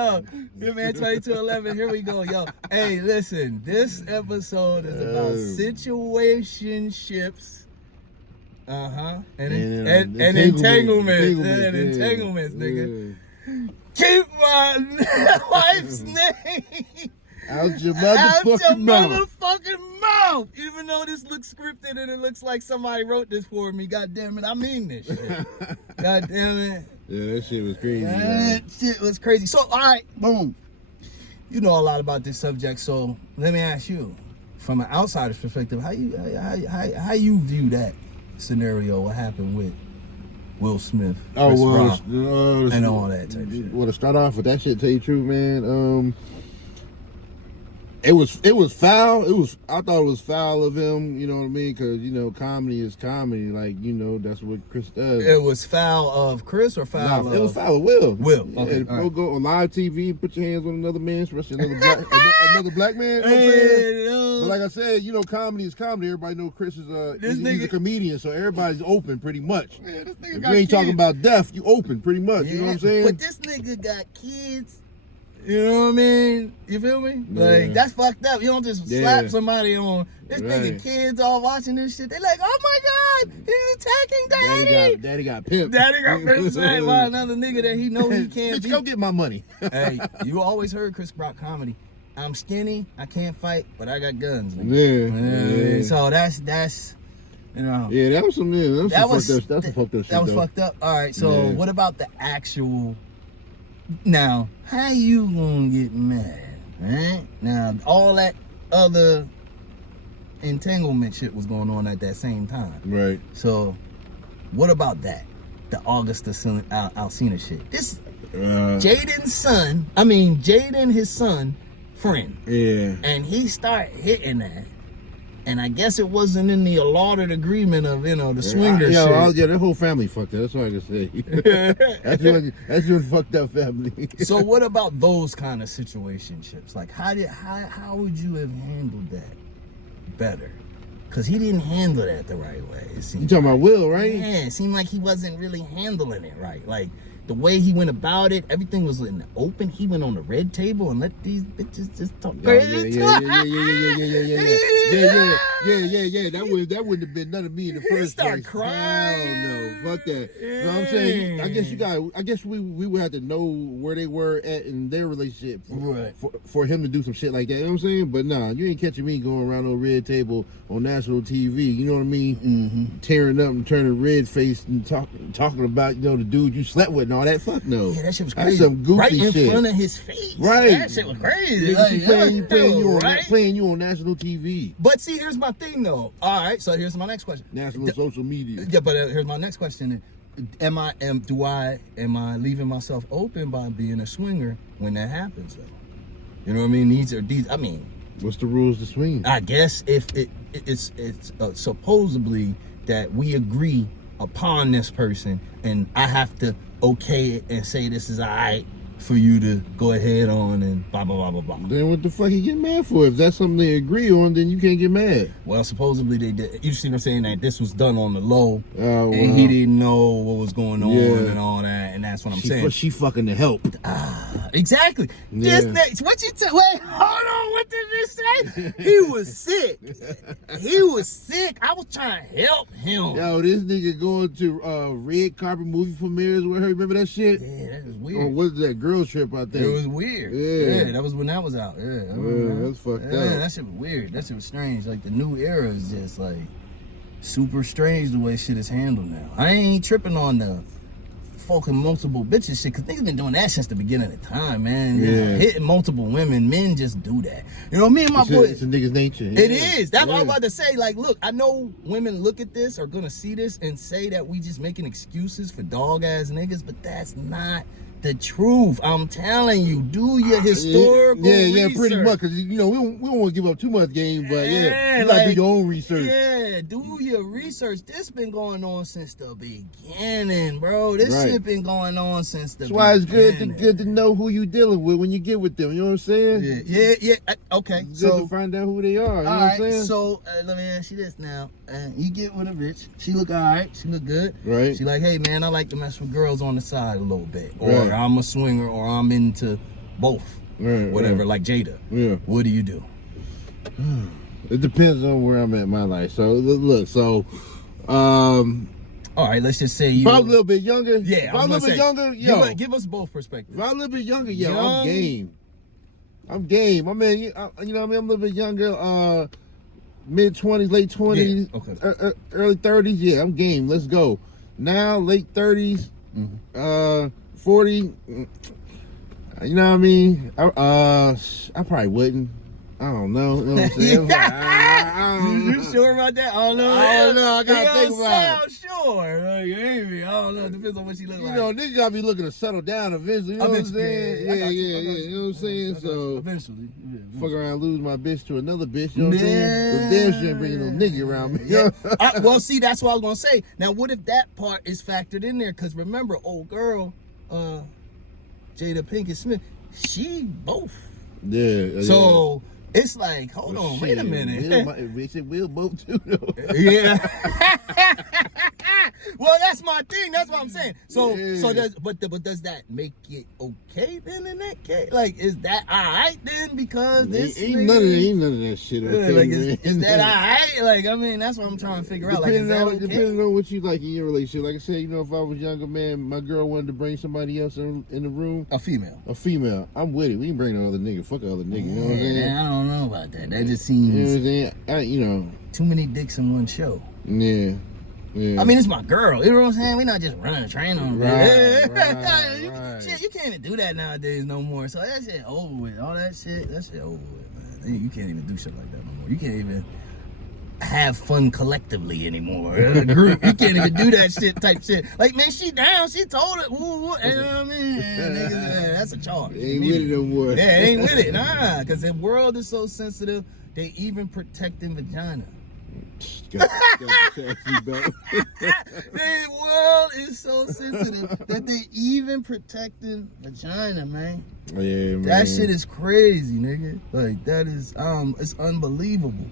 Yeah, man, 2211. Here we go, yo. Hey, listen, this episode is about situationships. And entanglements. Entanglements, nigga. Keep my wife's name out your motherfucking mouth. Even though this looks scripted and it looks like somebody wrote this for me, god damn it, I mean this shit. God damn it. Yeah, that shit was crazy. That shit was crazy. So, all right, boom. You know a lot about this subject, so let me ask you, from an outsider's perspective, how you view that scenario? What happened with Will Smith, Chris Rock, and all that type of shit? Well, to start off with that shit, tell you the truth, man. It was foul. I thought it was foul of him. You know what I mean? Because comedy is comedy. Like that's what Chris does. It was foul of Chris or foul? It was foul of Will. Okay. Don't go on live TV, put your hands on another man, especially another black man. You know what I'm saying? But like I said, comedy is comedy. Everybody know Chris is he's a comedian, so everybody's open pretty much. Yeah, this nigga if got you ain't kids. talking about death, you open pretty much. Yeah, you know what I'm saying? But this nigga got kids. You know what I mean? You feel me? Yeah. Like, that's fucked up. You don't just slap somebody on. This nigga kids all watching this shit. They like, oh my God, he's attacking daddy. Daddy got pimped. Daddy got pimped by another nigga that he know he can't Bitch, go get my money. Hey, you always heard Chris Rock comedy. I'm skinny, I can't fight, but I got guns. Yeah. So that's Yeah, that was some fucked up shit. That was fucked up. All right, so what about the actual... Now, how you gonna get mad, right? Now, all that other entanglement shit was going on at that same time. Right. So, what about that? The August Alsina shit. This Jaden, his son, friend. Yeah. And he started hitting that. And I guess it wasn't in the allotted agreement of, the swinger shit. Yeah, that whole family fucked up. That's all I can say. that's one fucked up family. So what about those kind of situationships? Like, how would you have handled that better? Because he didn't handle that the right way. You talking about Will, right? Yeah, it seemed like he wasn't really handling it right. Like, the way he went about it, everything was in the open. He went on the red table and let these bitches just talk crazy. Yeah. That wouldn't have been none of me in the first place. Start crying. Hell no, fuck that. You know what I'm saying? I guess we would have to know where they were at in their relationship for him to do some shit like that. You know what I'm saying? But nah, you ain't catching me going around on red table on national TV. You know what I mean? Mm-hmm. Tearing up and turning red faced and talking about the dude you slept with and all that. Fuck no. Yeah, that shit was crazy. That's some goofy right in shit. front of his face. Right. That shit was crazy. Playing you on national TV. But see, here's my thing though. All right, so here's my next question. National social media. Yeah, but here's my next question. Am I leaving myself open by being a swinger when that happens though? You know what I mean? What's the rules to swing? I guess if it's supposedly that we agree upon this person and I have to okay it and say this is all right for you to go ahead on and blah blah blah blah blah. Then what the fuck you get mad for? If that's something they agree on, then you can't get mad. Well, supposedly they did. You see what I'm saying? That this was done on the low, and he didn't know what was going on and all that, and that's what I'm saying. She fucking to help. Exactly. Yeah. What you wait, hold on. What did you say? He was sick. He was sick. I was trying to help him. Yo, this nigga going to red carpet movie premieres with her. Remember that shit? Yeah, that was weird. Or was that girls trip out there? It was weird. Yeah, that was when that was out. Yeah, that's fucked up. That shit was weird. That shit was strange. Like the new era is just like super strange the way shit is handled now. I ain't tripping on the fucking multiple bitches shit, cause niggas been doing that since the beginning of time, man. Yeah. Hitting multiple women, men just do that. You know, me and my boy. It's a nigga's nature. It is. That's what I'm about to say. Like, look, I know women look at this, are gonna see this and say that we just making excuses for dog ass niggas, but that's not the truth. I'm telling you, do your historical research. Pretty much, because we don't want to give up too much game, but you like, gotta do your own research. Yeah, do your research. This been going on since the beginning, bro. This shit been going on since the beginning. That's why it's good to know who you dealing with when you get with them. You know what I'm saying? Yeah. Okay, it's good to find out who they are. You know what I'm saying? So let me ask you this now. You get with a bitch. She look all right. She look good. Right. She like, hey man, I like to mess with girls on the side a little bit, or I'm a swinger, or I'm into both, Right, whatever, like Jada. Yeah. What do you do? It depends on where I'm at in my life. So look, all right, let's just say you. If I'm a little bit younger, Yeah, if I'm a little bit younger, yo, give us both perspectives. If I'm a little bit younger, yo, I'm game. I'm game. I mean, you know what I mean? I'm a little bit younger, mid-20s, late 20s, yeah, okay. Early 30s. Yeah, I'm game. Let's go. Now, late 30s, 40. You know what I mean? I probably wouldn't. I don't know. You know what I'm saying? You sure about that? I don't know. I don't know. I gotta think about it. Sure. Like, maybe. I don't know. It depends on what she look like. You know, niggas gotta be looking to settle down eventually. You know what I'm saying? Yeah. You know what I'm saying? So eventually. Fuck around, lose my bitch to another bitch. You know what I'm saying? But damn, she ain't bringing no nigga around me. Yeah. Well, see, that's what I was gonna say. Now, what if that part is factored in there? Because remember, old girl, Jada Pinkett Smith, she both. Yeah. So. It's like, hold on, wait a minute. We'll both too, though. Yeah. Well, that's my thing. That's what I'm saying. So, yeah. but does that make it okay then in that case? Like, is that all right then? Because this ain't none of that shit okay. Like, is that all right? Like, I mean, that's what I'm trying to figure out. Like, is that okay? Depending on what you like in your relationship. Like I said, you know, if I was younger, man, my girl wanted to bring somebody else in the room. A female. I'm with it. We can bring no other nigga. Fuck other nigga. You know what I'm saying? I don't know about that. That just seems. You know what I'm saying? You know. Too many dicks in one show. Yeah. Yeah. I mean, it's my girl. You know what I'm saying? We're not just running a train on her. Right. Shit, you can't even do that nowadays no more. So that shit over with. All that shit over with, man. You can't even do shit like that no more. You can't even have fun collectively anymore. A group. You can't even do that shit type shit. Like, man, she down. She told it. You know what I mean? Niggas, that's a charge. Ain't with it no more. Yeah, ain't with it. Nah, because the world is so sensitive, they even protecting vagina. The world is so sensitive that they even protecting vagina, man. Yeah, man. That shit is crazy, nigga. Like, that is it's unbelievable.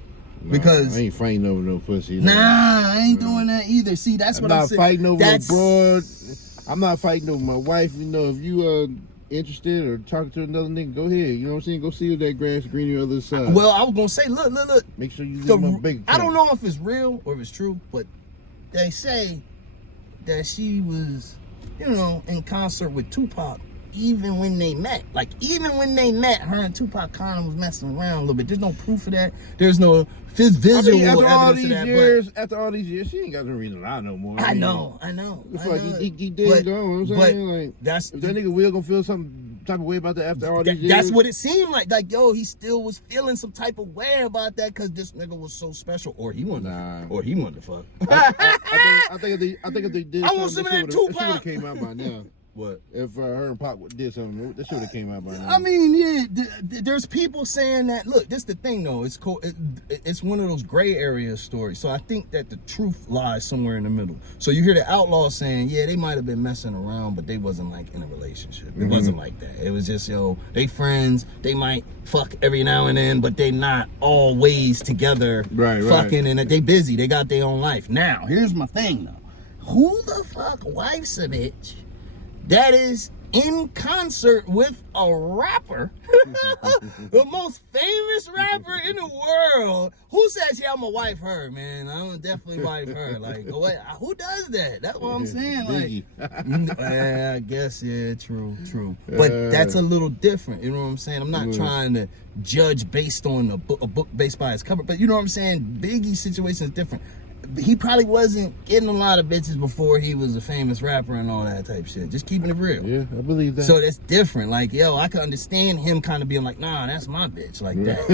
Because I ain't fighting over no pussy. Nah, I ain't doing that either. See, that's what I'm saying. I'm not fighting over a broad. I'm not fighting over my wife. You know, if you interested or talking to another nigga, go ahead. You know what I'm saying? Go see if that grass is green on the other side. Well, I was gonna say, look. Make sure you leave my big. I don't know if it's real or if it's true, but they say that she was, you know, in concert with Tupac even when they met. Like, even when they met, her and Tupac kind of was messing around a little bit. There's no proof of that. There's no visual evidence of that. After all these years, she ain't got no reason to lie no more. I know. It's like he did go. You know what I'm saying? Like, that's if that nigga Will gonna feel some type of way about that after all these years. That's what it seemed like. Like, yo, he still was feeling some type of way about that because this nigga was so special, or he wanted to fuck. I think if they did, I want some of that Tupac. It should have came out by now. What? If her and Pop did something, that should have came out by now. I mean, yeah, there's people saying that. Look, this the thing though. It's cool. It's one of those gray area stories. So I think that the truth lies somewhere in the middle. So you hear the outlaw saying, yeah, they might have been messing around, but they wasn't like in a relationship. It wasn't like that. It was just, yo, they friends. They might fuck every now and then, but they not always together. Fucking, and they busy. They got their own life. Now, here's my thing though. Who the fuck wife's a bitch that is in concert with a rapper, the most famous rapper in the world? Who says, yeah, I'm gonna wife her, man? I'm gonna definitely wife her. Like, who does that? That's what I'm saying. Like, I guess, yeah, true. But that's a little different. You know what I'm saying? I'm not trying to judge based on a book based by its cover, but you know what I'm saying? Biggie's situation is different. He probably wasn't getting a lot of bitches before he was a famous rapper and all that type shit. Just keeping it real. Yeah, I believe that. So that's different. Like, yo, I can understand him kind of being like, nah, that's my bitch, like that.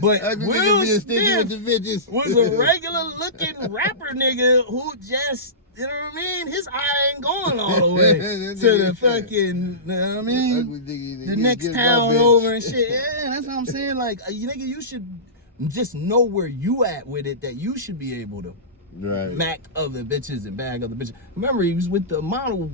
But Will Smith was a regular looking rapper nigga who just, you know what I mean? His eye ain't going all the way to the fucking, you know what I mean? The next town over and shit. Yeah, that's what I'm saying. Like, nigga, you should just know where you at with it, that you should be able to mac other bitches and bag other bitches. Remember, he was with the model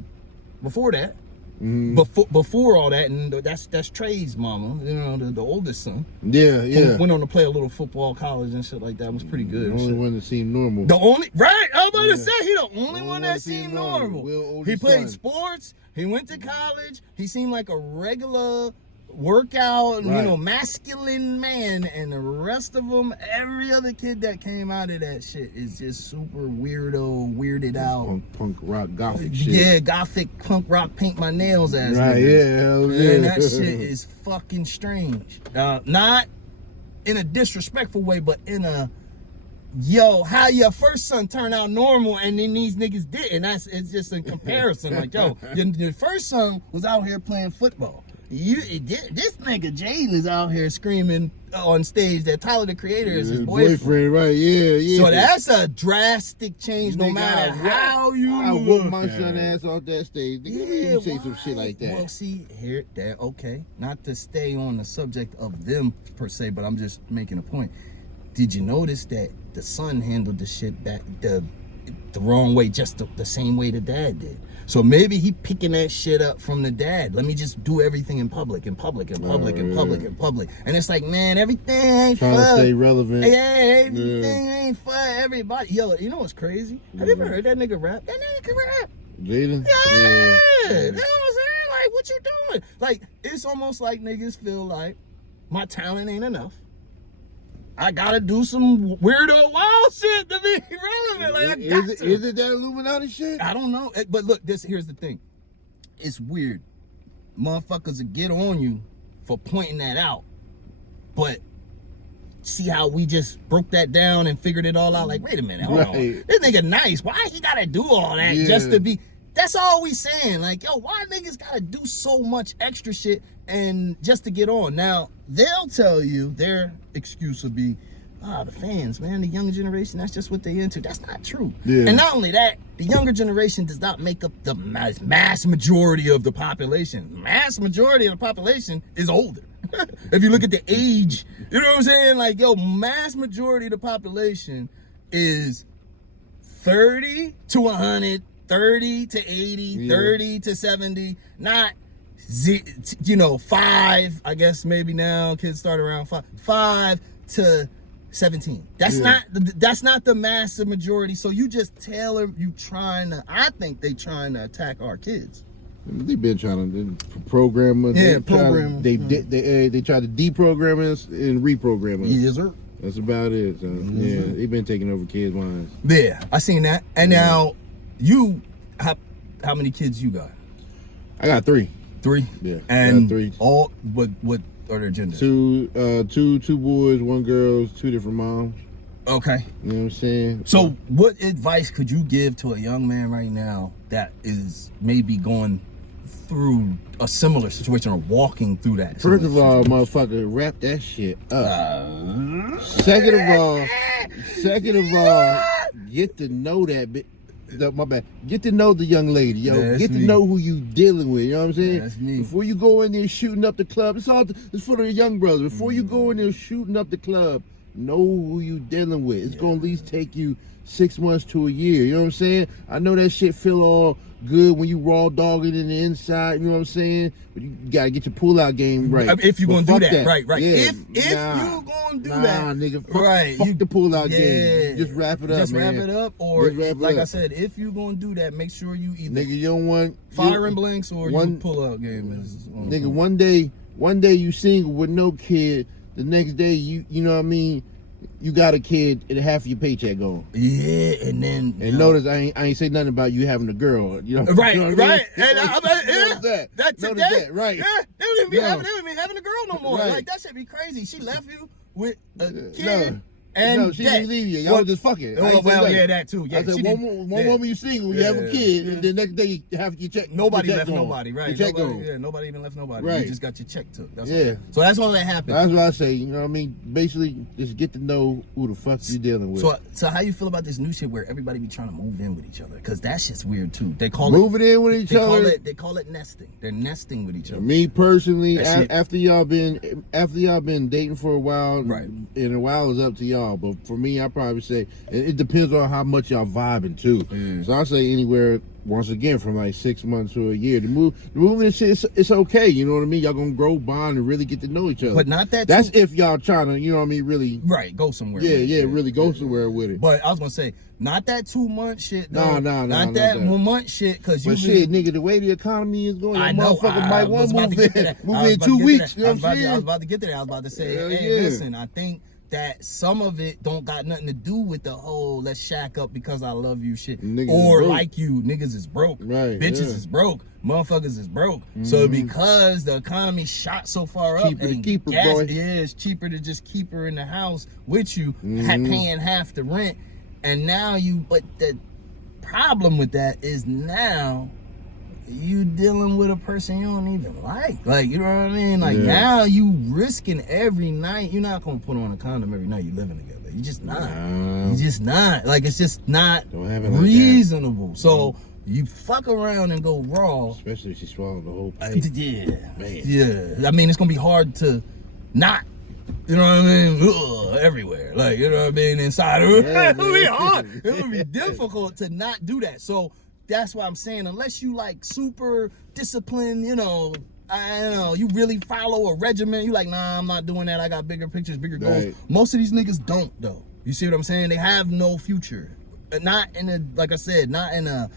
before that. Before all that, and that's Trey's mama, you know, the oldest son. Yeah. Went on to play a little football, college and shit like that. It was pretty good. The only one that seemed normal. The only, right? I'm about to say he the only one that seemed normal. He played sports. He went to college. He seemed like a regular workout, masculine man, and the rest of them, every other kid that came out of that shit is just super weirdo, weirded out, punk rock, gothic shit. Yeah, gothic punk rock, paint my nails ass. Right, niggas. hell yeah. And that shit is fucking strange. Not in a disrespectful way, but in a how your first son turned out normal and then these niggas didn't. It's just a comparison. Like, your first son was out here playing football. This nigga Jaden is out here screaming on stage that Tyler the Creator is his boyfriend. Right? Yeah. So that's a drastic change, no matter how you. I whooped my son ass off that stage. You say some shit like that. Well, see here, okay. Not to stay on the subject of them per se, but I'm just making a point. Did you notice that the son handled the shit back the wrong way, just the same way the dad did? So maybe he picking that shit up from the dad. Let me just do everything in public. And it's like, man, everything ain't trying to stay relevant. Yeah, everything ain't for everybody. Yo, you know what's crazy? Have you ever heard that nigga rap? That nigga can rap. Jaden? Yeah. You know what I'm saying? Like, what you doing? Like, it's almost like niggas feel like my talent ain't enough. I gotta do some weirdo wild shit to be relevant. Like, is it that Illuminati shit? I don't know. But look, here's the thing. It's weird. Motherfuckers will get on you for pointing that out. But see how we just broke that down and figured it all out? Like, wait a minute, hold on. This nigga nice. Why he gotta do all that just to be... That's all we saying. Like, yo, why niggas gotta do so much extra shit and just to get on? Now, they'll tell you, their excuse will be, the fans, man, the younger generation, that's just what they into. That's not true. Yeah. And not only that, the younger generation does not make up the mass majority of the population. Mass majority of the population is older. If you look at the age, you know what I'm saying? Like, yo, mass majority of the population is 30 to 100, 30 to 80, 30 to 70, not 5, I guess maybe now kids start around 5 to 17. That's not the massive majority. So you just I think they trying to attack our kids. They've been trying to program us. Yeah, program. They tried to deprogram us and reprogram us. Yes, sir. That's about it. So, yeah, they've been taking over kids' minds. Yeah, I seen that. And now how many kids you got? I got 3. 3? Yeah. And I got 3. All what are their genders? 2 boys, 1 girl, 2 different moms. Okay. You know what I'm saying? So what advice could you give to a young man right now that is maybe going through a similar situation or walking through that? First of all, motherfucker, wrap that shit up. Second of all, get to know that bitch. My bad. Get to know the young lady, yo. Yeah, get to know who you dealing with. You know what I'm saying? Yeah, that's me. Before you go in there shooting up the club, it's for the young brothers. Before you go in there shooting up the club, know who you dealing with. It's gonna at least take you 6 months to a year. You know what I'm saying? I know that shit feel all good when you raw dogging in the inside. You know what I'm saying? But you gotta get your pull-out game right. If you're gonna do that, right. Yeah, if you gonna do that, nigga, fuck the pull-out game. Just wrap it up, just man. Wrap it up, or like up. I said, if you gonna do that, make sure you either nigga, you don't want fire and blanks or you pull-out game. Nigga, one day you single with no kid. The next day you know what I mean. You got a kid and half of your paycheck gone. Yeah, and then notice I ain't say nothing about you having a girl. You know, right, you know right. I mean? And that's that, right? Yeah, they wouldn't be having a girl no more. Right. Like that should be crazy. She left you with a kid. No, she didn't leave you. Y'all was just fucking. That too. Yeah, I said, one woman you single, you have a kid, and the next day you have your check. Nobody left gone. nobody, right? Your check gone. Yeah, nobody even left nobody. Right. You just got your check took. That's all. So that's all that happened. That's what I say. You know what I mean? Basically, just get to know who the fuck you dealing with. So how you feel about this new shit where everybody be trying to move in with each other? Because that shit's weird too. They call moving in with each other. They call it nesting. They're nesting with each other. Me personally, after y'all been dating for a while, right? And a while is up to y'all. all. But for me, I probably say it depends on how much y'all vibing too. So I say anywhere, once again, from like 6 months to a year. The moving and shit, it's okay. You know what I mean? Y'all gonna grow, bond, and really get to know each other. But not that. That's if y'all trying to, you know what I mean, really. Right, go somewhere. Yeah, really go somewhere with it. But I was gonna say, not that 2 month shit. No, not that 1 month shit. Cause but shit, nigga, the way the economy is going, I know. Motherfucker might want to move in 2 weeks. You know what I'm saying? I was about to get to that. I was about to say, hey, listen, I think that some of it don't got nothing to do with the whole let's shack up because I love you shit. Niggas or like you, niggas is broke. Right, Bitches is broke. Motherfuckers is broke. So because the economy shot so far up and gas is cheaper to just keep her in the house with you, paying half the rent. And now but the problem with that is now you dealing with a person you don't even like. Like, you know what I mean? Like, now you risking every night. You're not going to put on a condom every night you're living together. You just not. You just not. Like, it's just not reasonable. Like so you fuck around and go raw. Especially if she swallowed the whole pipe. Yeah. I mean, it's going to be hard to not. You know what I mean? Everywhere. Like, you know what I mean? Inside of it. It would be hard. It would be difficult to not do that. So that's why I'm saying, unless you like super disciplined, you know, I don't know, you really follow a regimen, you like, nah, I'm not doing that. I got bigger pictures, bigger goals. Most of these niggas don't, though. You see what I'm saying? They have no future. Not in a, like I said, not in a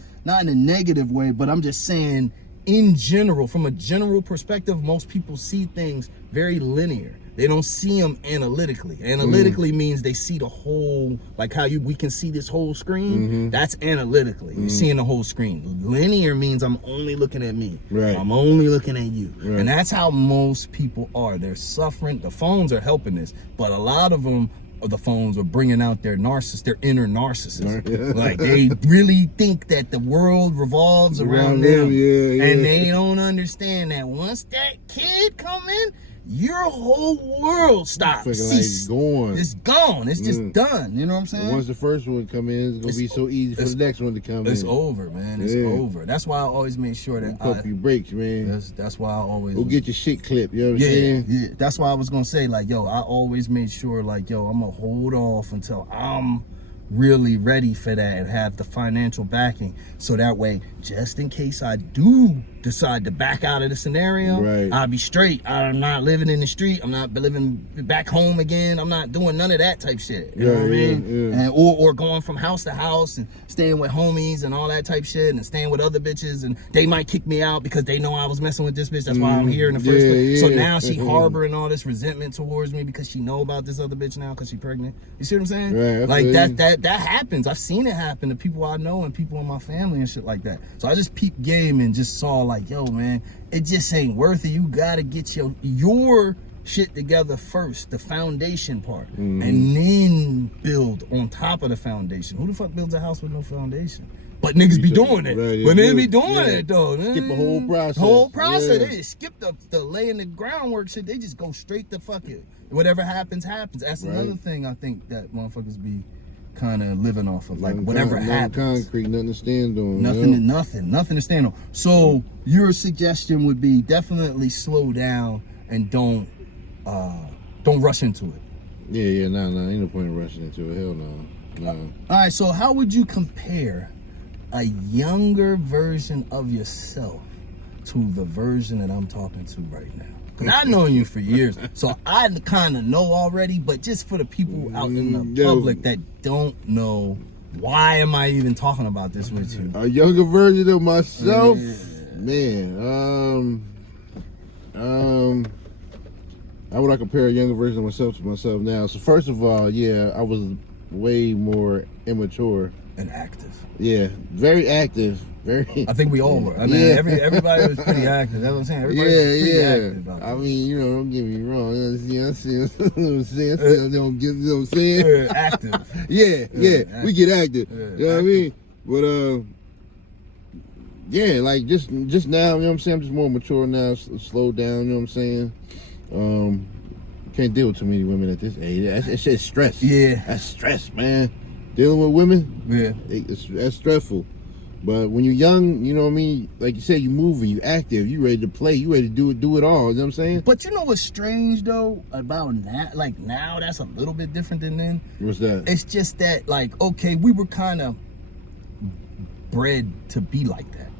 negative way, but I'm just saying, in general, from a general perspective, most people see things very linear. They don't see them analytically. Analytically means they see the whole, like how we can see this whole screen. That's analytically. You're seeing the whole screen. Linear means I'm only looking at me. I'm only looking at you. And that's how most people are. They're suffering. The phones are helping this, but a lot of them, the phones are bringing out their inner narcissism. Like, they really think that the world revolves around them. And they don't understand that once that kid come in, your whole world stops. It's gone. It's gone. It's just done. You know what I'm saying? Once the first one come in, it's gonna be so easy for the next one to come in. It's over, man. It's over. That's why I always make sure that pump your brakes, man. That's why I always go get your shit clipped. You know what I'm saying? Yeah. That's why I was gonna say, like, yo, I always made sure, like, yo, I'm gonna hold off until I'm really ready for that and have the financial backing, so that way, just in case I do decide to back out of the scenario, I'll be straight. I'm not living in the street. I'm not living back home again. I'm not doing none of that type shit. You know what I mean? And, or going from house to house and staying with homies and all that type shit and staying with other bitches, and they might kick me out because they know I was messing with this bitch. That's why I'm here in the first place. So now she harboring all this resentment towards me because she know about this other bitch now because she pregnant. You see what I'm saying? Like that happens. I've seen it happen to people I know and people in my family and shit like that. So I just peeped game and just saw, like, yo, man, it just ain't worth it. You gotta get your shit together first, the foundation part, and then build on top of the foundation. Who the fuck builds a house with no foundation? But niggas be doing it. But they be doing it, though. Skip the whole process. Whole process. They just skip the laying the groundwork shit. They just go straight to fuck it. Whatever happens, happens. That's another thing I think that motherfuckers be kind of living off of, like, whatever happens. Concrete, nothing to stand on. Nothing to stand on. So your suggestion would be definitely slow down and don't rush into it. Yeah, no, ain't no point in rushing into it. Hell no. All right, so how would you compare a younger version of yourself to the version that I'm talking to right now? Because I've known you for years, so I kind of know already, but just for the people out in the public that don't know, why am I even talking about this with you? A younger version of myself? Man, how would I compare a younger version of myself to myself now? So first of all, I was way more immature. And active. Yeah, very active. Very. I think we all were. I mean, everybody was pretty active. That's what I'm saying. Everybody was pretty active. I mean, you know, don't get me wrong. You know what I'm saying? Don't get, you know what I'm saying? Active. Yeah. We get active. You know what I mean? But like just now, you know what I'm saying? I'm just more mature now, slow down. You know what I'm saying? Can't deal with too many women at this age. That's just stress. Yeah. That's stress, man. Dealing with women, that's stressful. But when you're young, you know what I mean? Like you said, you moving, you active, you ready to play, you ready to do it all. You know what I'm saying? But you know what's strange though about now? Like now, that's a little bit different than then. What's that? It's just that, like, okay, we were kind of bred to be like that.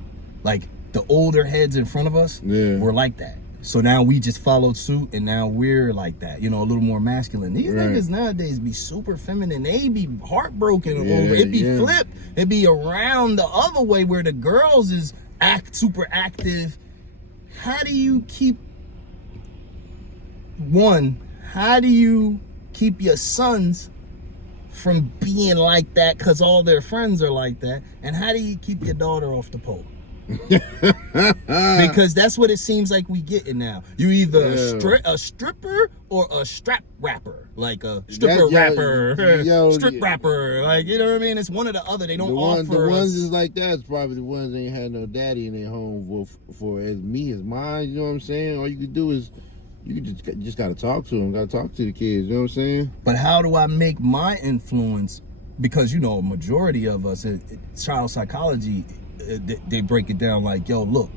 Like the older heads in front of us were like that. So now we just followed suit, and now we're like that, you know, a little more masculine. These niggas nowadays be super feminine. They be heartbroken over it. Be flipped. It be around the other way where the girls is super active. How do you keep your sons from being like that because all their friends are like that? And how do you keep your daughter off the pole? Because that's what it seems like we getting now. You either a stripper or a strap rapper, like a stripper rapper, strip rapper, like, you know what I mean? It's one or the other. They don't offer. The ones is like that is probably the ones that ain't had no daddy in their home for as mine. You know what I'm saying? All you can do is you just gotta talk to them, gotta talk to the kids. You know what I'm saying? But how do I make my influence? Because you know, a majority of us, child psychology, they break it down like, yo, look,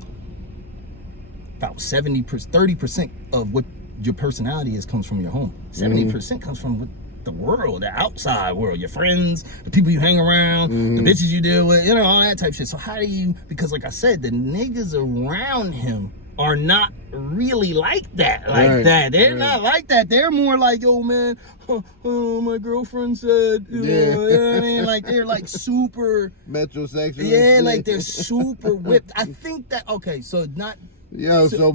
about 30% of what your personality is comes from your home. 70% comes from the world, the outside world, your friends, the people you hang around, the bitches you deal with, you know, all that type shit. So how do you, because like I said, the niggas around him are not really like that. They're not like that. They're more like, yo, man, my girlfriend said, you know what I mean? Like, they're like super metrosexual. Yeah, like they're super whipped. I think that, okay, so not. Yeah, so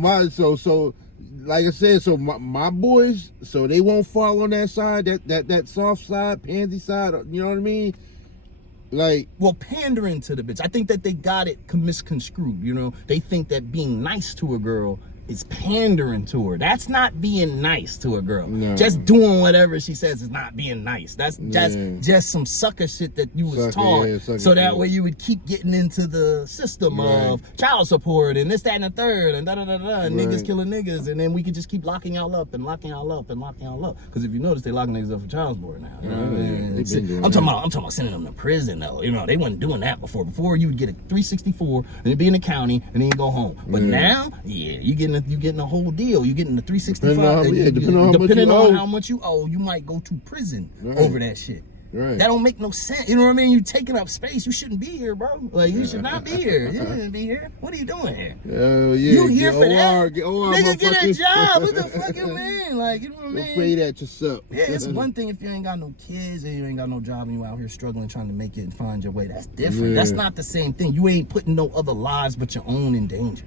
like I said, so my boys, so they won't fall on that side, that soft side, pansy side, you know what I mean? Like, well, pandering to the bitch. I think that they got it misconstrued, you know? They think that being nice to a girl is pandering to her. That's not being nice to a girl. No. Just doing whatever she says is not being nice. That's just some sucker shit that you was taught. So that way you would keep getting into the system of child support and this, that, and the third, and da-da-da-da, and niggas killing niggas, and then we could just keep locking y'all up and locking y'all up and locking y'all up. Because if you notice, they locking niggas up for child support now. You know what I mean? I'm talking about sending them to prison though. You know, they wasn't doing that before. Before you would get a 364 and it'd be in the county and then you go home. But now, you getting a whole deal. You getting the 365. Depending on how much you owe, you might go to prison over that shit. Right. That don't make no sense. You know what I mean? You taking up space. You shouldn't be here, bro. Like, you should not be here. You shouldn't be here. What are you doing here? You here for that? Nigga, get a job. What the fuck you mean? Like, you know what I mean? Pray that yourself. Yeah, it's one thing if you ain't got no kids and you ain't got no job and you out here struggling trying to make it and find your way. That's different. That's not the same thing. You ain't putting no other lives but your own in danger.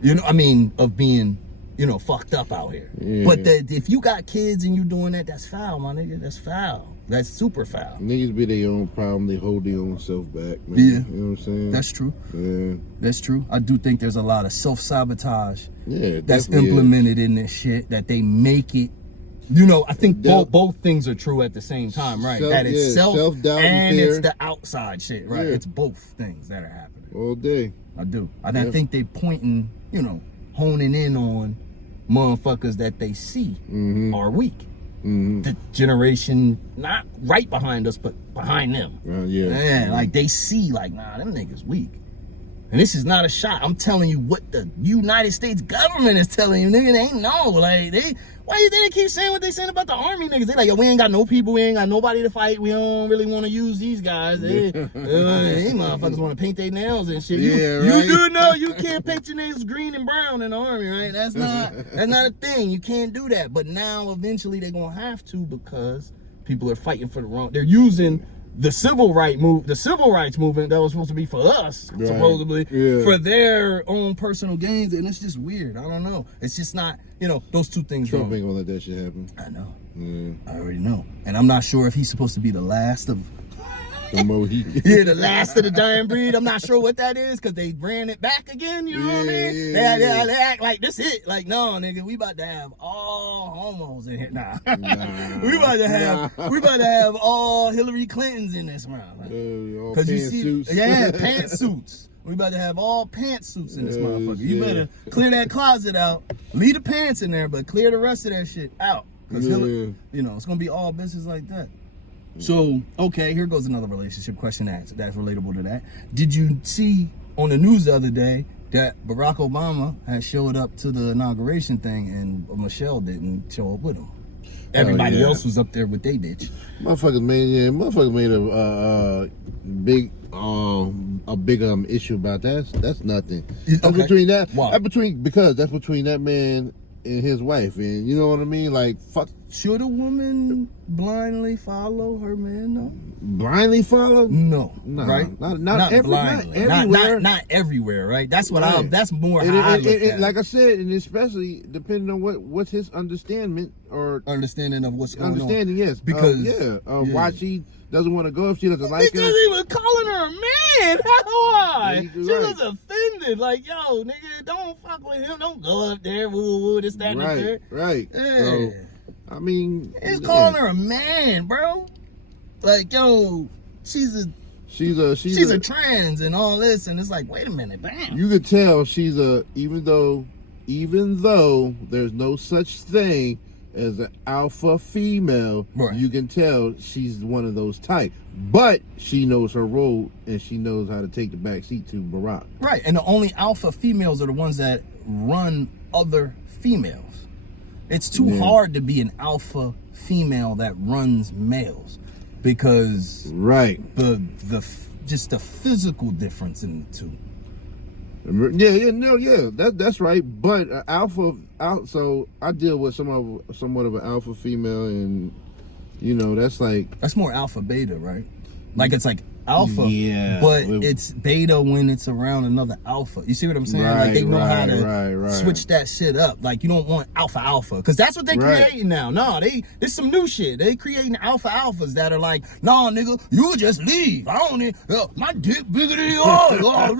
You know, I mean, of being, you know, fucked up out here. But if you got kids and you doing that, that's foul, my nigga. That's foul. That's super foul. Niggas be their own problem. They hold their own self back, man. Yeah. You know what I'm saying? That's true. Yeah. That's true. I do think there's a lot of self-sabotage that's implemented in this shit, that they make it. You know, I think both things are true at the same time, right? That it's self-doubt and it's the outside shit, right? It's both things that are happening. All day. I do. I think they pointing, you know, honing in on motherfuckers that they see are weak. The generation not right behind us, but behind them. Like they see, like, nah, them niggas weak. And this is not a shot. I'm telling you what the United States government is telling you, nigga. They ain't know. Like, why you think they keep saying what they saying about the army niggas? They like, yo, we ain't got no people. We ain't got nobody to fight. We don't really want to use these guys. They motherfuckers want to paint their nails and shit. You do know you can't paint your nails green and brown in the army, right? That's not a thing. You can't do that. But now, eventually, they're going to have to, because people are fighting for the wrong. They're using the civil rights movement that was supposed to be for us, supposedly, for their own personal gains, and it's just weird. I don't know. It's just not, you know, those two things. Trump ain't gonna let that shit happen. I know. I already know, and I'm not sure if he's supposed to be the last of. The last of the dying breed. I'm not sure what that is, because they ran it back again. You know what I mean? They act like this it. Like, no, nigga, we about to have all homos in here. Nah. we about to have all Hillary Clintons in this round. All pantsuits. Pantsuits. We about to have all pantsuits in this motherfucker. You better clear that closet out. Leave the pants in there, but clear the rest of that shit out. Because you know, it's gonna be all bitches like that. So, okay, here goes another relationship question that's relatable to that. Did you see on the news the other day that Barack Obama had showed up to the inauguration thing and Michelle didn't show up with him? Everybody else was up there with they bitch. Motherfuckers made a big issue about that. That's nothing. That's Okay. between that. Wow. That's between that man and his wife, and you know what I mean. Like, fuck. Should a woman blindly follow her man? No. Blindly follow? No. Nah, Right? not blindly. not everywhere. Not everywhere. Right? That's what Right. that's more how I look at it. Like I said, and especially depending on what's his understanding or Understanding of what's going on. understanding. Yes, Because why she doesn't want to go if she doesn't like because her. he was calling her a man. Why? Yeah, She right. was offended. Like, yo, nigga, don't fuck with him. Don't go up there. Woo, this, that, and the third. Right. Yeah. So, I mean, He's calling her a man, bro. Like, yo, she's a trans and all this, and it's like, wait a minute, damn. You could tell she's even though there's no such thing as an alpha female, Right. you can tell she's one of those type. But she knows her role and she knows how to take the back seat to Barack. Right, and the only alpha females are the ones that run other females. It's too hard to be an alpha female that runs males because Right. just the physical difference in the two. That's right. But so I deal with somewhat of an alpha female, and you know that's more alpha beta, right? Like it's like alpha, Yeah, but it's beta when it's around another alpha. You see what I'm saying? Like they know how to switch that shit up. Like you don't want alpha because that's what they creating now. No, there's some new shit. They creating alphas that are like, no, nigga, you just leave. I don't need my dick bigger than yours. I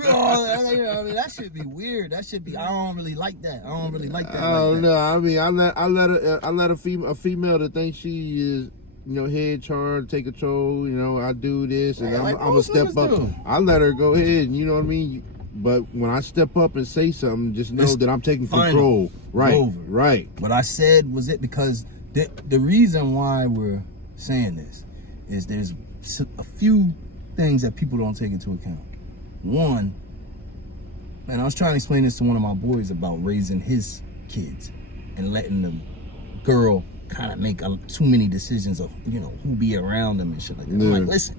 mean, that should be weird. That should be. I don't really like that. I don't really like that. Oh no! I mean, I let a female to think she is, you know, head charge, take control. You know, I do this, and I'm gonna step up. I let her go ahead, and you know what I mean. But when I step up and say something, just know that I'm taking control. Right. What I said was it because the reason why we're saying this is there's a few things that people don't take into account. One, and I was trying to explain this to one of my boys about raising his kids and letting the girl kind of make too many decisions of, you know, who be around them and shit like that. I'm like, listen,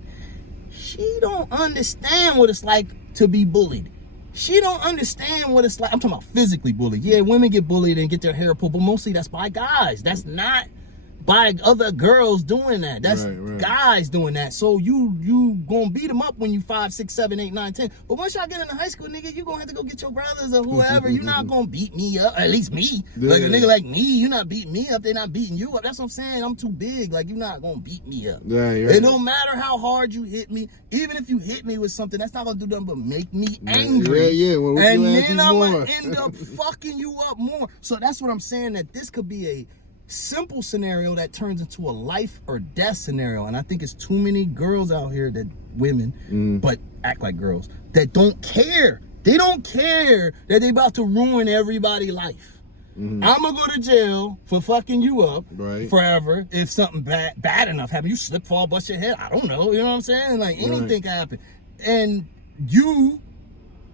she don't understand what it's like to be bullied. She don't understand what it's like. I'm talking about physically bullied. Yeah, women get bullied and get their hair pulled, but mostly that's by guys. That's not by other girls doing that. That's guys doing that. So you gonna beat them up when you 5, 6, 7, 8, 9, 10. But once y'all get into high school, nigga, you gonna have to go get your brothers or whoever. You're not gonna beat me up, or at least me. Like a nigga like me, you're not beating me up. They're not beating you up. That's what I'm saying. I'm too big. Like you're not gonna beat me up. It don't matter how hard you hit me. Even if you hit me with something, that's not gonna do nothing but make me angry. Well, and then I'm gonna end up fucking you up more. So that's what I'm saying. That this could be a simple scenario that turns into a life or death scenario. And I think it's too many girls out here, that women, but act like girls, that don't care. They don't care that they about to ruin everybody's life. I'm gonna go to jail for fucking you up forever if something bad enough happens. You slip, fall, bust your head. I don't know. You know what I'm saying? Like anything can happen. And you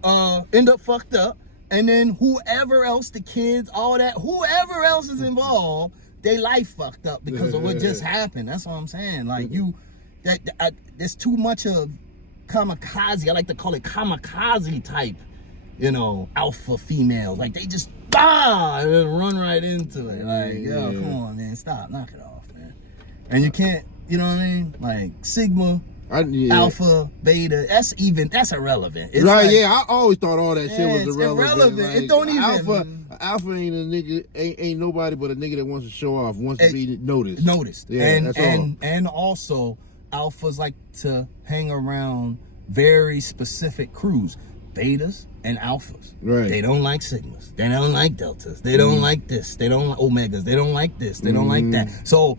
end up fucked up. And then whoever else, the kids, all that, whoever else is involved, they life fucked up because of what just happened. That's what I'm saying. Like there's too much of kamikaze. I like to call it kamikaze type, you know, alpha females. Like they just and then run right into it. Like, yo, come on, man, stop, knock it off, man. And you can't, you know what I mean? Like Sigma. Alpha, beta, that's irrelevant. It's I always thought all that shit was irrelevant. Like, it don't even alpha ain't a nigga, ain't nobody but a nigga that wants to show off, wants to be noticed. Yeah, and also alphas like to hang around very specific crews. Betas and alphas. They don't like sigmas. They don't like deltas. They don't like this. They don't like omegas. They don't like this. They don't like that. So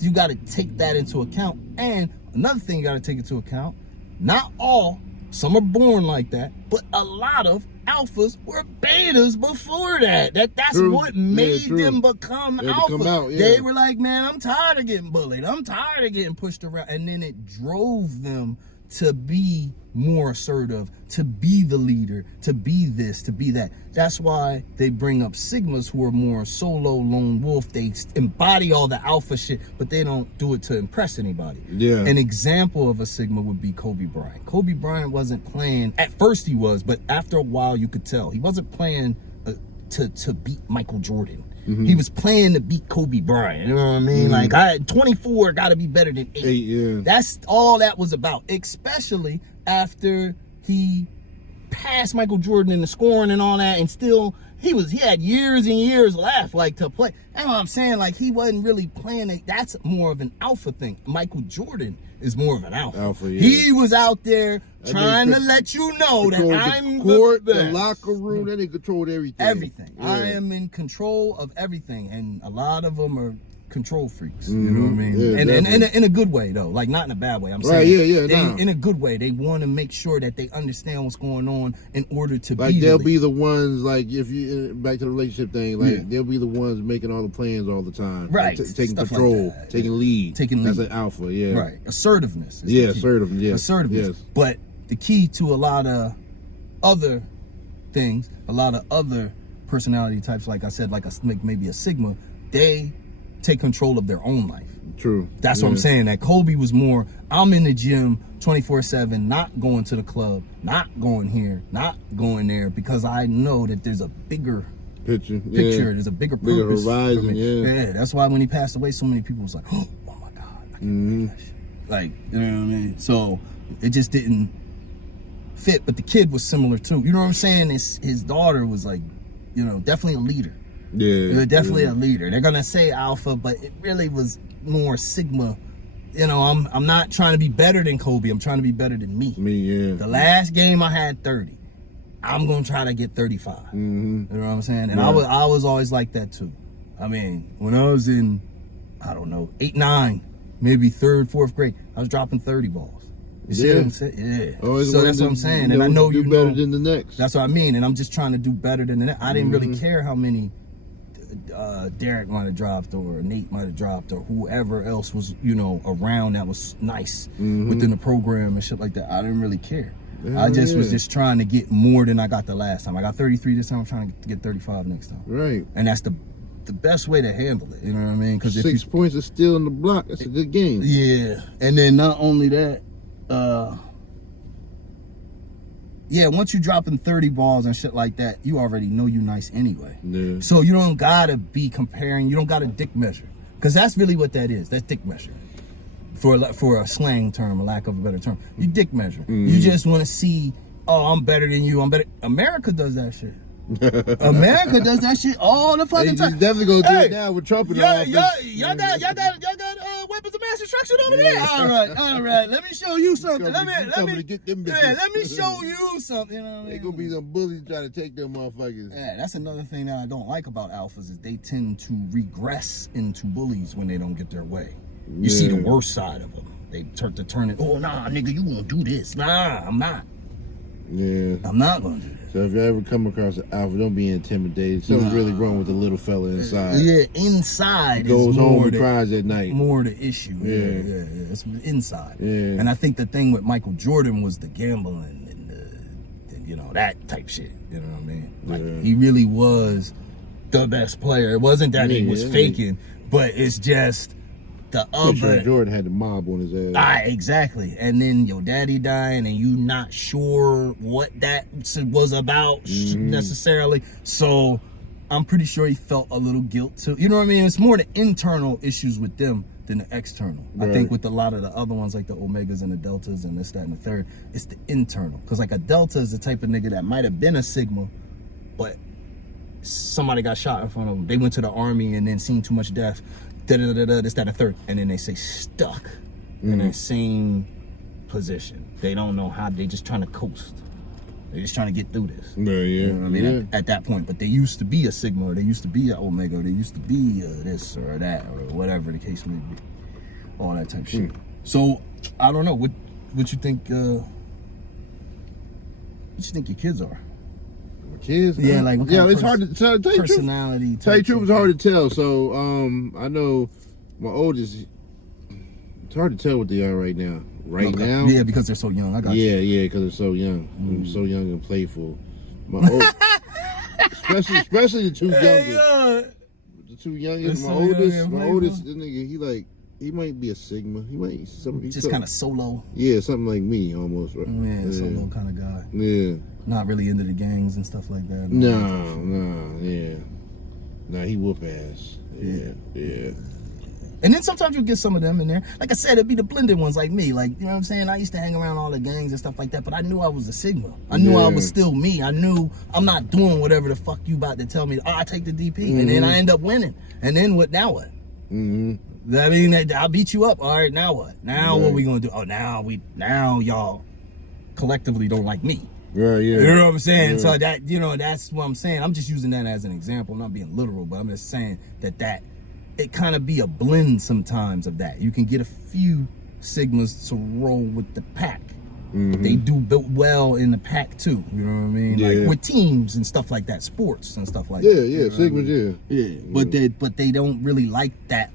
you got to take that into account. And another thing you got to take into account, not all Some are born like that, but a lot of alphas were betas before that. That's True. what made true. them become They had to alpha. come out, yeah. They were like, man, I'm tired of getting bullied. I'm tired of getting pushed around. And then it drove them to be more assertive, to be the leader, to be this, to be that. That's why they bring up Sigmas who are more solo, lone wolf. They embody all the alpha shit, but they don't do it to impress anybody. Yeah. An example of a Sigma would be Kobe Bryant. Kobe Bryant wasn't playing, at first he was, but after a while you could tell. He wasn't playing to beat Michael Jordan. He was playing to beat Kobe Bryant. You know what I mean? Like, 24 got to be better than 8. Yeah. That's all that was about, especially after he passed Michael Jordan in the scoring and all that, and still he had years and years left, like, to play. That's what I'm saying. Like, he wasn't really playing. That's more of an alpha thing. Michael Jordan is more of an alpha. Yeah. He was out there trying to let you know that I'm the court, the the best. locker room, and they controlled everything. Everything. Yeah. I am in control of everything, and a lot of them are control freaks. You know what I mean? Yeah, and in a good way though, like not in a bad way. I'm Right, saying, nah. in a good way. They want to make sure that they understand what's going on in order to Like be. they'll be the ones, like, if you back to the relationship thing, like they'll be the ones making all the plans all the time, Right. Like, taking Stuff control, like that. taking lead, Taking That's lead. an alpha, yeah, Right. Assertiveness. Is the Yeah, key. assertiveness. Yes. Assertiveness. Yes. But the key to a lot of other things, a lot of other personality types, like I said, like maybe a Sigma, they take control of their own life. True. That's what I'm saying. That Kobe was more, I'm in the gym 24/7, not going to the club, not going here, not going there, because I know that there's a bigger Picture. there's a bigger purpose for horizon. me. Yeah. That's why when he passed away, so many people was like, oh my God, I can't believe that shit. Like, you know what I mean? So it just didn't fit, but the kid was similar too. You know what I'm saying? His daughter was like, you know, definitely a leader. Yeah. They're definitely a leader. They're gonna say alpha, but it really was more Sigma. You know, I'm not trying to be better than Kobe. I'm trying to be better than me. Yeah. The last game I had 30. I'm gonna try to get 35. You know what I'm saying? And I was always like that too. I mean, when I was in, I don't know, 8, 9, maybe 3rd, 4th grade, I was dropping 30 balls. You see what I'm saying? Yeah. Always So that's what I'm saying. And I know you better know, than the next. that's what I mean. And I'm just trying to do better than that. I didn't really care how many Derek might have dropped, or Nate might have dropped, or whoever else was, you know, around that was nice within the program and shit like that. I didn't really care. I just was just trying to get more than I got the last time. I got 33 this time. I'm trying to get 35 next time. Right. And that's the best way to handle it. You know what I mean? Because if 6 points is still in the block. That's a good game. yeah, and then not only that, yeah, once you dropping 30 balls and shit like that, you already know you nice anyway. Yeah. So you don't gotta be comparing. You don't gotta dick measure, because that's really what that is. That's dick measure, for a slang term, a lack of a better term. You dick measure. You just want to see, oh, I'm better than you. I'm better. America does that shit. America does that shit all the fucking time. He's definitely gonna do it now with Trump and all. Y'all got weapons of mass destruction over there. All right. Let me show you something. Let me show you something. You know what I mean? They gonna be some bullies trying to take them motherfuckers. Yeah, that's another thing that I don't like about alphas, is they tend to regress into bullies when they don't get their way. You see the worst side of them. They turn it. Oh nah, nigga, you gonna do this? Nah, I'm not. Yeah. I'm not gonna do this. So if you ever come across an alpha, don't be intimidated. Something's really wrong with the little fella inside. Yeah, inside Goes is home more and cries at night. more the issue. Yeah. It's inside. Yeah. And I think the thing with Michael Jordan was the gambling and you know, that type shit. You know what I mean? Like, he really was the best player. It wasn't that he was faking, but it's just the other. Jordan had the mob on his ass. Exactly. And then your daddy dying, and you not sure what that was about necessarily. So I'm pretty sure he felt a little guilt too. You know what I mean? It's more the internal issues with them than the external. I think with a lot of the other ones, like the Omegas and the Deltas and this, that, and the third, it's the internal. Because like a Delta is the type of nigga that might have been a Sigma, but somebody got shot in front of them. They went to the army and then seen too much death. This, that, and the third. And then they say stuck in that same position. They don't know how. They just trying to coast. They're just trying to get through this. You know what I mean? At that point. But they used to be a Sigma, or they used to be an Omega, or they used to be this or that, or whatever the case may be. All that type of shit. So I don't know. What you think you think your kids are? Kids? Yeah, like it's hard to tell. Personality. Tell you the truth, it's hard to tell. So I know my oldest. It's hard to tell what they are right now. Now, yeah, because they're so young. I got you. Yeah, because they're so young. So young and playful. My old, especially the two youngest. The two youngest. My oldest, this nigga, he might be a Sigma. He might just kind of solo. Yeah, something like me almost. Right? Yeah, solo kind of guy. Yeah. Not really into the gangs and stuff like that. Nah, he whoop ass. Yeah. And then sometimes you'll get some of them in there. Like I said, it'd be the blended ones like me. Like, you know what I'm saying? I used to hang around all the gangs and stuff like that, but I knew I was a Sigma. I knew I was still me. I knew I'm not doing whatever the fuck you about to tell me. Oh, I take the DP. And then I end up winning. And then what? Now what? I mean, I'll beat you up. All right, now what? Now what we gonna do? Oh, now y'all collectively don't like me. Yeah. You know what I'm saying? So that, that's what I'm saying. I'm just using that as an example. I'm not being literal, but I'm just saying that it kind of be a blend sometimes of that. You can get a few Sigmas to roll with the pack. They do well in the pack too. You know what I mean? Like with teams and stuff like that, sports and stuff like that. Yeah, Sigmas, yeah. But they don't really like that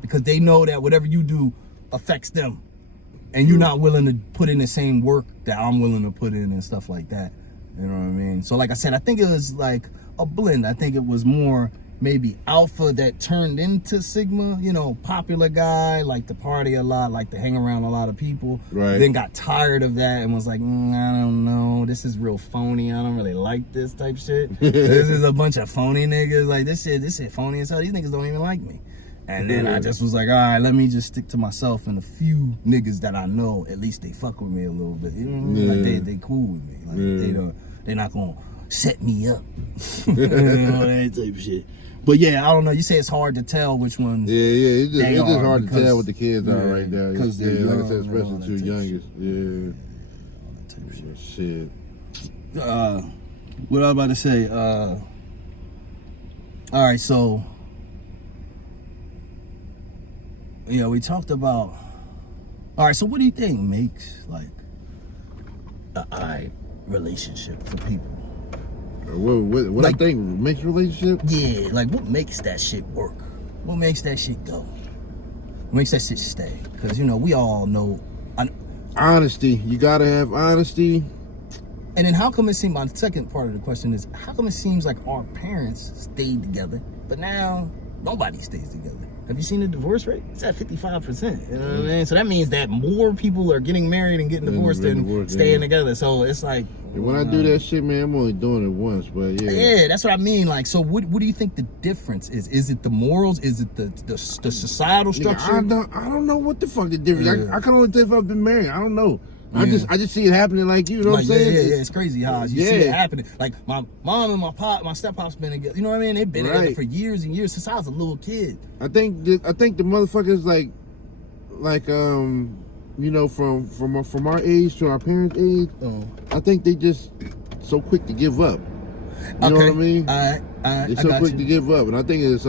because they know that whatever you do affects them. And you're not willing to put in the same work that I'm willing to put in and stuff like that. You know what I mean? So like I said, I think it was like a blend. I think it was more maybe alpha that turned into Sigma, popular guy, like to party a lot, like to hang around a lot of people. Right. Then got tired of that and was like, I don't know, this is real phony. I don't really like this type shit. This is a bunch of phony niggas. Like this shit phony as hell. These niggas don't even like me. And then I just was like, all right, let me just stick to myself and a few niggas that I know, at least they fuck with me a little bit. You know what I mean? Like they cool with me. Like they're not gonna set me up. That type of shit. But yeah, I don't know. You say it's hard to tell which ones. Yeah. It's just hard to tell what the kids are right now. Because like I said, especially the two youngest. Shit. What I was about to say. All right, so. Yeah, we talked about. All right, so what do you think makes like a relationship for people? What like, I think makes a relationship? Yeah, like what makes that shit work? What makes that shit go? What makes that shit stay? Because we all know. Honesty. You gotta have honesty. And then how come it seems? My second part of the question is how come it seems like our parents stayed together, but now nobody stays together? Have you seen the divorce rate? It's at 55%. You know what I mean? So that means that more people are getting married and getting divorced than staying together. So it's like. When I do that shit, man, I'm only doing it once, but yeah. Yeah, that's what I mean. Like, so what do you think the difference is? Is it the morals? Is it the societal structure? Yeah, I don't know what the fuck the difference. I can only tell if I've been married. I don't know. I just see it happening like you know what I'm saying? Yeah, it's crazy how you see it happening. Like my mom and my step-pop's been together. You know what I mean? They've been together for years and years since I was a little kid. I think the motherfuckers from our age to our parents' age, I think they just so quick to give up. You know what I mean? They're so quick to give up, and I think it's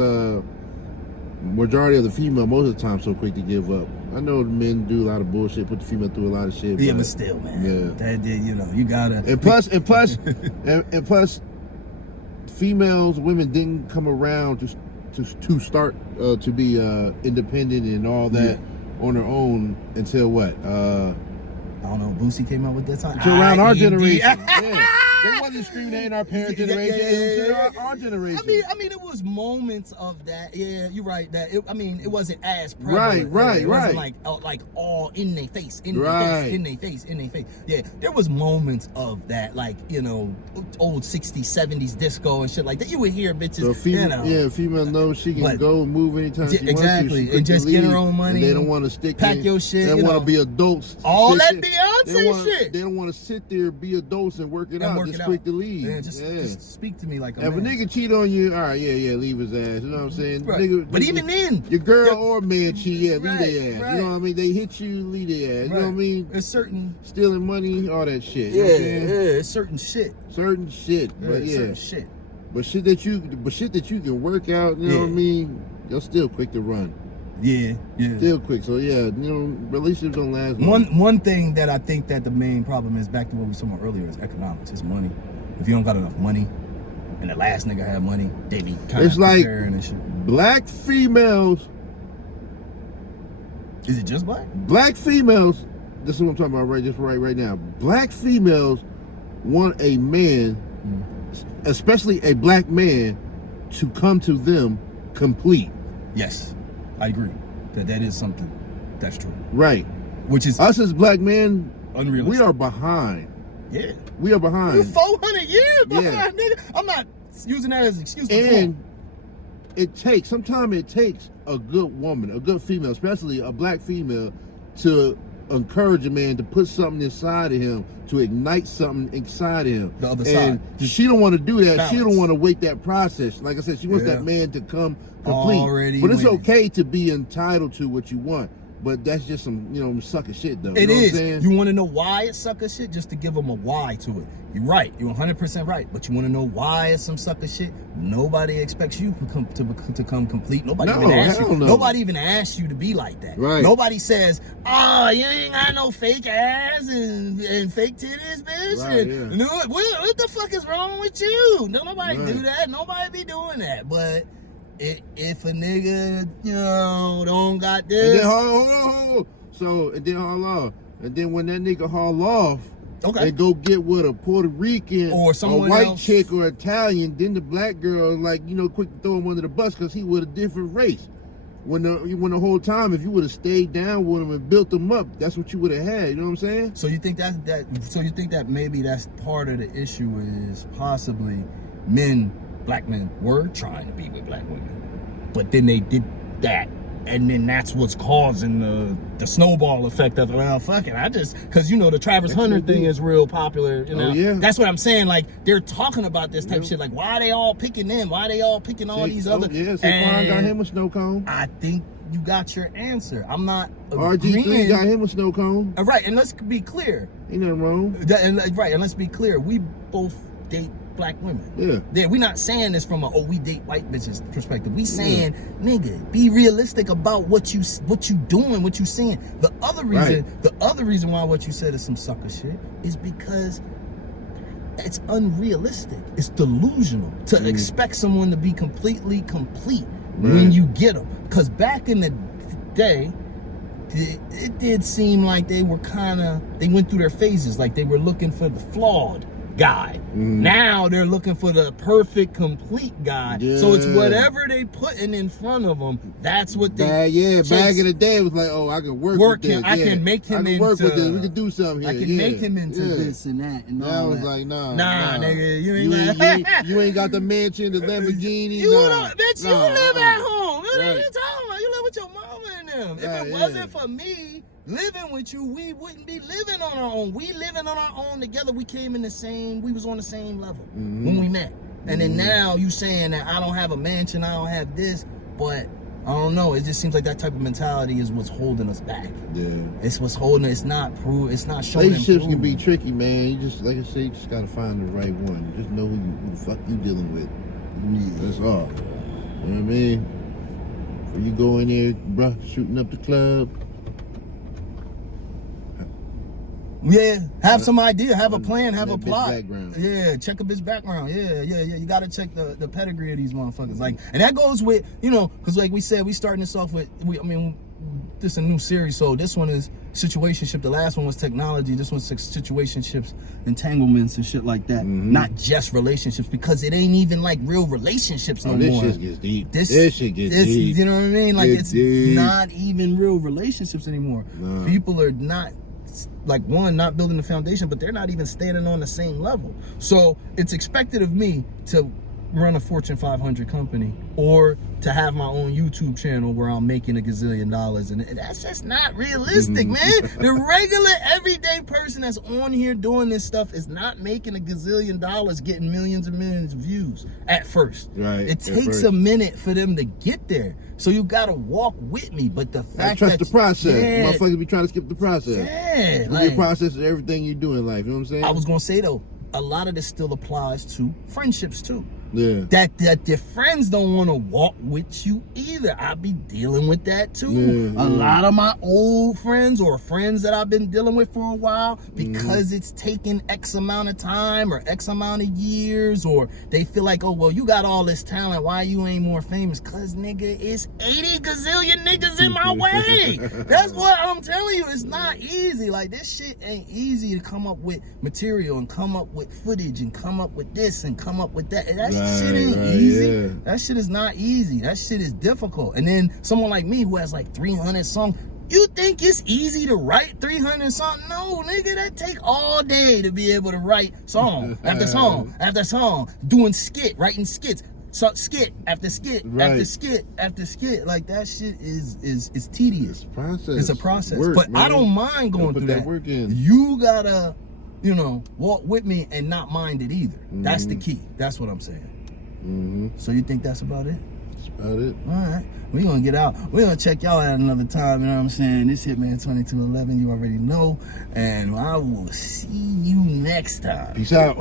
majority of the female most of the time so quick to give up. I know the men do a lot of bullshit, put the female through a lot of shit. Yeah, but still, man. Yeah. That you gotta. And plus, females, women didn't come around to start to be independent and all that on their own until what? I don't know. Boosie came out with that time. Around our generation. Yeah. They wasn't screaming in our parents' generation. It was our generation. I mean, it was moments of that. Yeah, you're right. It wasn't as prevalent. Right. It wasn't like all in their face, in their face. Yeah, there was moments of that, like old 60s, 70s disco and shit like that. You would hear bitches. So female knows she can go and move anytime she wants to. And just get her own money. And they don't want to stick. Pack your shit. They want to be adults. All that Beyonce shit. They don't want to sit there, be adults, and work it out. Just quick to leave. Yeah, just speak to me like a man. If a nigga cheat on you, all right, leave his ass. You know what I'm saying? Right. But even then, your girl or man cheat, leave their ass. Right. You know what I mean? They hit you, leave their ass. You know what I mean? It's certain stealing money, all that shit. Yeah, it's certain shit. Certain shit, but certain shit. But shit that you can work out. You know what I mean? You're still quick to run. Yeah. Still quick. So yeah, relationships don't last long. One thing that I think that the main problem is, back to what we were talking about earlier, is economics. It's money. If you don't got enough money, and the last nigga had money, they be kind of comparing and shit. Black females. Is it just black? Black females. This is what I'm talking about right now. Black females want a man, especially a black man, to come to them complete. Yes, I agree. That is something that's true. Right. Which is us as black men, unrealistic. We are behind. Yeah. We are behind. We're 400 years behind, nigga. I'm not using that as an excuse. And sometimes it takes a good woman, a good female, especially a black female, to encourage a man to put something inside of him, to ignite something inside of him. The other side. She don't want to do that. Balance. She don't want to wait that process. Like I said, she wants that man to come complete. Already but it's winning. okay to be entitled to what you want. But that's just some, sucker shit, though. It you know is. What I'm saying? You want to know why it's sucker shit? Just to give them a why to it. You're right. You're 100% right. But you want to know why it's some sucker shit? Nobody expects you to come complete. Nobody even asks you. No. Nobody even asks you to be like that. Right. Nobody says, "Oh, you ain't got no fake ass and fake titties, bitch." Right, and, what the fuck is wrong with you? No, nobody do that. Nobody be doing that. But if a nigga, don't got this. And then, hold on. Hold on. And then when that nigga haul off, and go get with a Puerto Rican or someone a white else. chick or Italian, then the black girl quick to throw him under the bus because he with a different race. When the whole time, if you would have stayed down with him and built him up, that's what you would have had. You know what I'm saying? So you think So you think that maybe that's part of the issue, is possibly black men were trying to be with black women, but then they did that. And then that's what's causing the snowball effect of, well, fuck it, because the Travis Hunter thing is real popular. That's what I'm saying. Like, they're talking about this type of shit. Like, why are they all picking them? Why are they all picking all these other? Yeah, Saquon got him a snow cone. I think you got your answer. I'm not RG3 got him a snow cone. Right, and let's be clear. Ain't nothing wrong. And let's be clear. We both date black women. Yeah. We're not saying this from we date white bitches perspective. We saying, nigga, be realistic about what you doing, what you seeing. The other reason why what you said is some sucker shit is because it's unrealistic. It's delusional to expect someone to be completely complete when you get them. Because back in the day, it did seem like they went through their phases. Like, they were looking for the flawed guy. Now they're looking for the perfect, complete guy. So it's whatever they putting in front of them. That's what they. Back in the day, it was like, I can work with this. I can make him into. Work with this. We can do something here. I can make him into this and that. And now it's like, nah, nigga, you ain't got the mansion, the Lamborghini. You live at home. What are you talking about? You live with your mama and them. If it wasn't for me living with you, we wouldn't be living on our own. We living on our own together. We was on the same level when we met. And then now you saying that I don't have a mansion, I don't have this, but I don't know. It just seems like that type of mentality is what's holding us back. Yeah. It's what's holding. It's not showing. Relationships can be tricky, man. You just, like I said, you just gotta find the right one. You just know who the fuck you dealing with. That's all. You know what I mean? Before you go in there, bruh, shooting up the club. Yeah, have some idea, have a plan, have a plot. Background. Yeah, check a bitch background. Yeah. You gotta check the pedigree of these motherfuckers. Like, and that goes with, because like we said, we starting this off with, this is a new series, so this one is situationship. The last one was technology. This one's situationships, entanglements, and shit like that. Not just relationships, because it ain't even like real relationships no more. This shit gets deep. This shit gets deep. You know what I mean? Like, it's not even real relationships anymore. No. People are not. Like, one, not building the foundation, but they're not even standing on the same level. So it's expected of me to run a Fortune 500 company or to have my own YouTube channel where I'm making $1 gazillion, and that's just not realistic, man. The regular everyday person that's on here doing this stuff is not making $1 gazillion, getting millions and millions of views at first. Right. It takes a minute for them to get there. So you gotta walk with me, but the fact trust the process. Yeah, motherfuckers be trying to skip the process. Yeah, like, the process of everything you do in life. You know what I'm saying? I was gonna say though, a lot of this still applies to friendships too. Yeah. That your friends don't want to walk with you either. I be dealing with that too. Yeah, a lot of my old friends or friends that I've been dealing with for a while, because it's taken X amount of time or X amount of years, or they feel like, oh, well, you got all this talent, why you ain't more famous? Cause nigga, it's 80 gazillion niggas in my way. That's what I'm telling you. It's not easy. Like, this shit ain't easy to come up with material and come up with footage and come up with this and come up with that. And that shit ain't easy. Yeah. That shit is not easy. That shit is difficult. And then someone like me who has like 300 songs, you think it's easy to write 300 songs? No, nigga, that take all day to be able to write song after song after song, doing writing skits. So skit after skit after skit after skit. Like, that shit is tedious. It's a process. But man, I don't mind going through that. Work in. You gotta, walk with me and not mind it either. That's the key. That's what I'm saying. So you think that's about it? That's about it. All right. We're going to get out. We're going to check y'all at another time. You know what I'm saying? This Hitman 2211, you already know. And I will see you next time. Peace out.